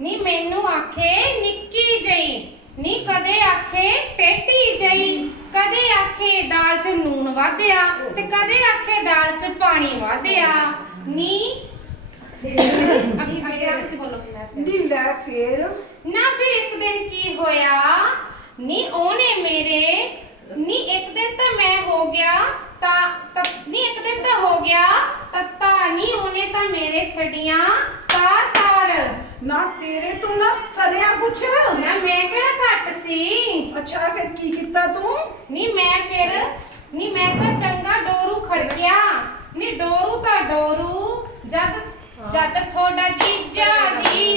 ਨੀ ਮੈਨੂੰ ਆਖੇ ਨਿੱਕੀ ਜਈ ਨੀ ਕਦੇ ਆਖੇ ਟੇਢੀ ਜਈ ਕਦੇ ਆਖੇ ਦਾਲ 'ਚ ਨੂਣ ਵਾਧਿਆ ਤੇ ਕਦੇ ਆਖੇ ਦਾਲ 'ਚ ਪਾਣੀ ਵਾਧਿਆ ਨੀ ਅੱਗੇ ਤੁਸੀਂ ਬੋਲੋ ਨੀ ਲੈ ਫੇਰ ਨਾ ਫਿਰ ਇੱਕ ਦਿਨ ਕੀ ਹੋਇਆ ਨੀ ਉਹਨੇ ਮੇਰੇ ਨੀ ਇੱਕ ਦਿਨ ਤਾਂ ਮੈਂ ਹੋ ਗਿਆ ਨੀ ਇੱਕ ਦਿਨ ਤਾਂ ਹੋ ਗਿਆ ਤੱਤਾ ਨੀ ਉਹਨੇ ਤਾਂ ਮੇਰੇ ਛੜੀਆਂ ਤਾਰ ਤਾਰ ਨਾ ਤੇਰੇ ਤੋਂ ਨਾ ਕਰਿਆ ਕੁਛ ਨਾ ਮੈਂ ਕਿਹੜਾ ਘੱਟ ਸੀ ਅੱਛਾ ਫਿਰ ਕੀ ਕੀਤਾ ਤੂੰ ਨੀ ਮੈਂ ਤਾਂ ਚੰਗਾ ਡੋਰੂ ਖੜਕਿਆ ਨੀ ਡੋਰੂ ਤਾਂ ਡੋਰੂ ਜਦ ਤੁਹਾਡਾ ਜੀਜਾ ਜੀ